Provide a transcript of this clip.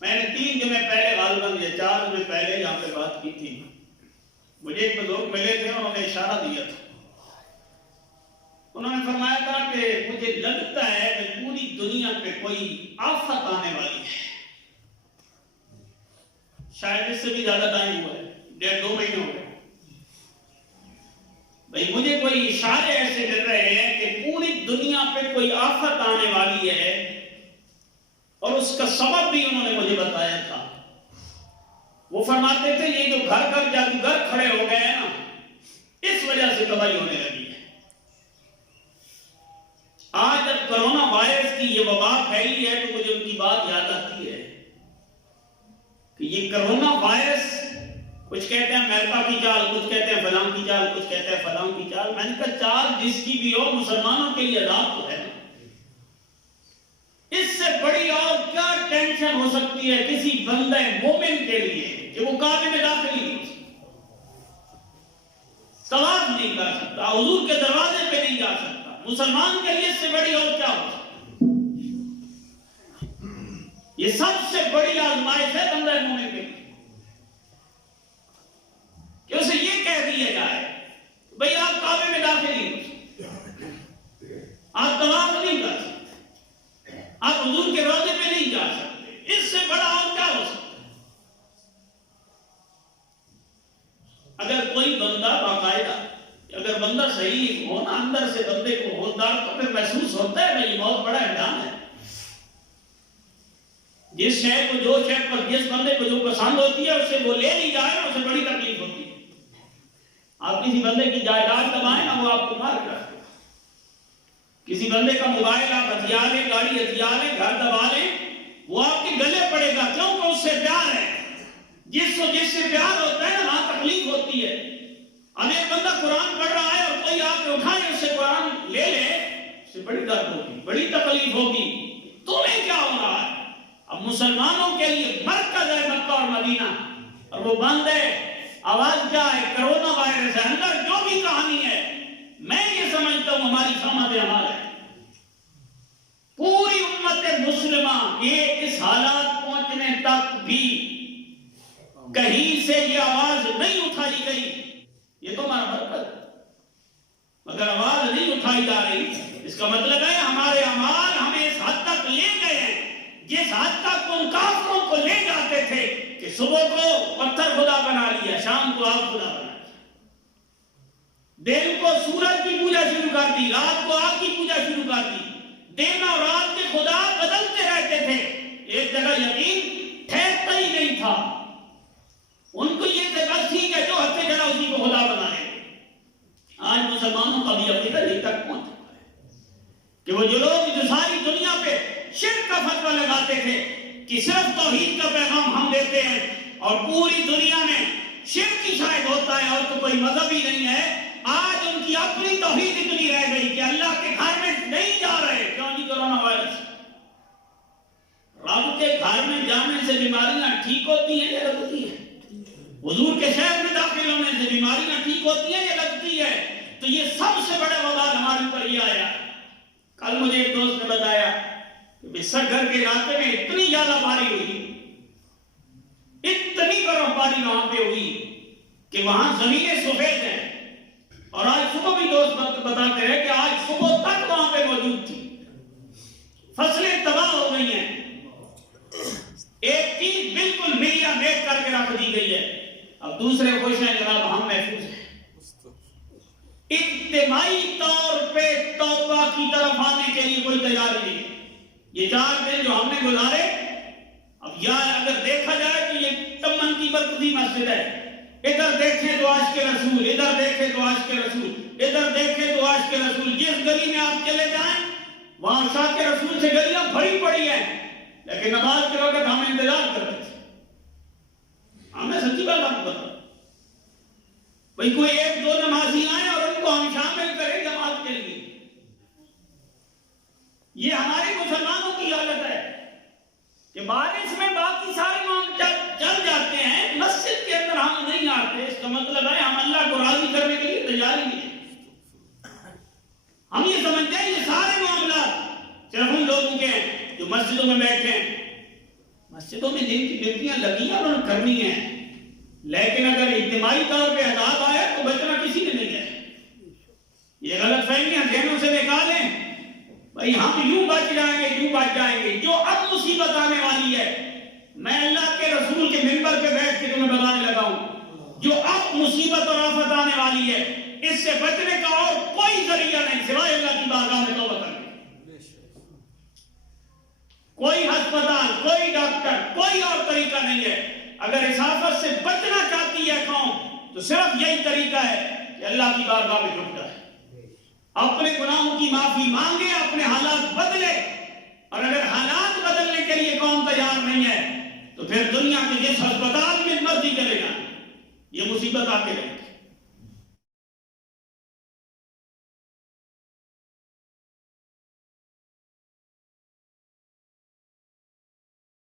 میں نے 3 جمعے پہلے غالباً یا 4 جمعے پہلے یہاں پہ بات کی تھی. مجھے ایک بزرگ ملے تھے، انہوں نے اشارہ دیا تھا. انہوں نے فرمایا تھا کہ مجھے لگتا ہے کہ پوری دنیا پہ کوئی آفت آنے والی ہے. شاید اس سے بھی زیادہ ٹائم ہوا ہے، 1.5-2 مہینے ہو گئے. بھئی مجھے کوئی اشارے ایسے مل رہے ہیں کہ پوری دنیا پہ کوئی آفت آنے والی ہے، اور اس کا سبب بھی انہوں نے مجھے بتایا تھا. وہ فرماتے تھے یہ جو گھر گھر جادوگر کھڑے ہو گئے ہیں نا، اس وجہ سے تباہی ہونے لگی ہے. آج جب کرونا وائرس کی یہ وبا پھیلی ہے تو مجھے ان کی بات یاد آتی ہے کہ یہ کرونا وائرس، کچھ کہتے ہیں امریکہ کی چال، کچھ کہتے ہیں فلاں کی چال، کچھ کہتے ہیں فلاں کی چال. میں نے کہا چال جس کی بھی ہو، مسلمانوں کے لیے عذاب تو ہے نا. اس سے بڑی اور کیا ٹینشن ہو سکتی ہے کسی بندہ مومن کے لیے کہ وہ کعبے میں داخل نہیں ہو سکتا، طواف نہیں کر سکتا، حضور کے دروازے پہ نہیں جا سکتا. مسلمان کے لیے اس سے بڑی اور کیا ہو سکتا؟ یہ سب سے بڑی آزمائش ہے بندہ مومن کے لیے کہ اسے یہ کہہ دیا جائے بھئی آپ کعبے میں داخل نہیں ہو سکتے، آپ طواف نہیں کر سکتے، آپ حضور کے روضے پہ نہیں جا سکتے. اس سے بڑا اور کیا ہو سکتا ہے؟ اگر کوئی بندہ باقاعدہ، اگر بندہ صحیح ہو نا، اندر سے بندے کو ہوتا تو پھر محسوس ہوتا ہے بھئی بہت بڑا امتحان ہے. جس شے کو، جو شے پر جس بندے کو جو پسند ہوتی ہے اسے وہ لے لی جائے، اسے بڑی تکلیف ہوتی ہے. آپ کسی بندے کی جائیداد دبائیں نا، وہ آپ کو مار کر رکھے. کسی بندے کا موبائل آپ ہتھیا لیں، گاڑی ہتھیا لیں، گھر دبا لیں، وہ آپ کے گلے پڑے گا، کیونکہ اس سے پیار ہے. جس سے پیار ہوتا ہے نا، وہاں تکلیف ہوتی ہے. اب ایک بندہ قرآن پڑھ رہا ہے اور کوئی آپ نے اٹھائے اس سے قرآن لے لے، اس سے بڑی درد ہوگی، بڑی تکلیف ہوگی. تمہیں کیا ہو رہا ہے؟ اب مسلمانوں کے لیے مرکز ہے مکہ اور مدینہ، اور وہ بند ہے. آواز کیا ہے؟ کرونا وائرس ہے. اندر جو بھی کہانی ہے، میں یہ سمجھتا ہوں ہماری سمجھ عمل ہے. پوری امت مسلمہ کے اس حالات پہنچنے تک بھی کہیں سے یہ آواز نہیں اٹھائی گئی. یہ تو ہمارا مرکز ہے، مگر آواز نہیں اٹھائی جا رہی. اس کا مطلب ہے ہمارے اعمال ہمیں اس حد تک لے گئے ہیں جس حد تک ان کافروں کو لے جاتے تھے کہ صبح کو پتھر خدا بنا لیا، شام کو آگ خدا بنا لیا، دن کو سورج کی پوجا شروع کر دی، رات کو آگ کی پوجا شروع کر دی. دن اور رات کے خدا بدلتے رہتے تھے، ایک جگہ یقین ٹھہرتا ہی نہیں تھا. ان کو یہ تھے بس ٹھیک ہے جو ہتھے چڑھا اسی کو خدا بنا لیں. آج مسلمانوں کا بھی عقیدہ یہ تک پہنچ چکا ہے کہ وہ جو لوگ جو ساری دنیا پہ شرک کا فتویٰ لگاتے تھے کہ صرف توحید کا پیغام ہم دیتے ہیں اور پوری دنیا میں شرک ہی شاید ہوتا ہے اور تو کوئی مذہب ہی نہیں ہے، آج ان کی اپنی توحید اتنی رہ گئی کہ اللہ کے گھر میں نہیں جا رہے. کیوں جی؟ Corona virus. رب کے گھر میں جانے سے بیماریاں ٹھیک ہوتی ہیں یا لگتی ہیں؟ حضور کے شہر میں داخل ہونے سے بیماریاں ٹھیک ہوتی ہیں یا لگتی ہے؟ تو یہ سب سے بڑا وبال ہمارے اوپر یہ آیا. کل مجھے ایک دوست نے بتایا کہ سگھر کے علاقے میں اتنی زیادہ باری ہوئی، اتنی برف باری وہاں پہ ہوئی کہ وہاں زمینیں سفید ہیں. اور آج صبح بھی دوست بتاتے ہیں کہ آج صبح تک وہاں پہ موجود تھی. فصلیں تباہ ہو گئی ہیں. ایک چیز بالکل میریا میٹ کر کے رکھ دی گئی ہے. اب دوسرے خوش ہیں جناب، ہم محفوظ ہیں. اجتماعی طور پہ توبہ کی طرف آنے کے لیے کوئی تیاری نہیں. یہ 4 دن جو ہم نے گزارے، اب یہاں اگر دیکھا جائے تو یہ تمن کی مرکزی مسجد ہے. ادھر دیکھیں تو عاشق رسول، ادھر دیکھیں تو عاشق رسول، ادھر دیکھیں تو عاشق رسول. جس گلی میں آپ چلے جائیں وہاں عاشق رسول سے گلیاں بھری پڑی ہیں، لیکن نماز کے وقت ہم انتظار کرتے تھے. ہمیں سچی بات آپ کو بتا، بھئی کوئی 1-2 نمازی آئیں اور ان کو ہم شامل کریں جماعت کے لیے. یہ ہمارے مسلمانوں کی حالت ہے کہ بارش میں باقی سارے معاملے چل جاتے ہیں، مسجد کے اندر ہم نہیں آتے. اس کا مطلب ہے ہم اللہ کو راضی کرنے کے لیے تیار ہی نہیں ہیں. ہم یہ سمجھتے ہیں یہ سارے معاملات صرف ان لوگوں کے جو مسجدوں میں بیٹھے ہیں. مسجدوں میں دین کی ڈیوٹیاں لگی ہیں اور انہوں نے کرنی ہیں، لیکن اگر اجتماعی طور پہ عذاب آیا تو بچنا کسی نے نہیں ہے۔ یہ غلط فہمیاں ذہنوں سے نکالیں، بھائی ہم یوں بچ جائیں گے۔ جو اب مصیبت آنے والی ہے، میں اللہ کے رسول کے منبر پہ بیٹھ کے تمہیں بتانے لگا ہوں، جو اب مصیبت اور آفت آنے والی ہے، اس سے بچنے کا اور کوئی ذریعہ نہیں سوائے اللہ کی بارگاہ میں توبہ کرنے۔ کوئی ہسپتال، کوئی ڈاکٹر، کوئی اور طریقہ نہیں ہے۔ اگر اس آفت سے بچنا چاہتی ہے قوم تو صرف یہی طریقہ ہے کہ اللہ کی بارگاہ میں جھک جائے، اپنے گناہوں کی معافی مانگے، اپنے حالات بدلے۔ اور اگر حالات بدلنے کے لیے قوم تیار نہیں ہے تو پھر دنیا کے جس ہسپتال میں مرضی چلے جائیں، یہ مصیبت آتے رہے۔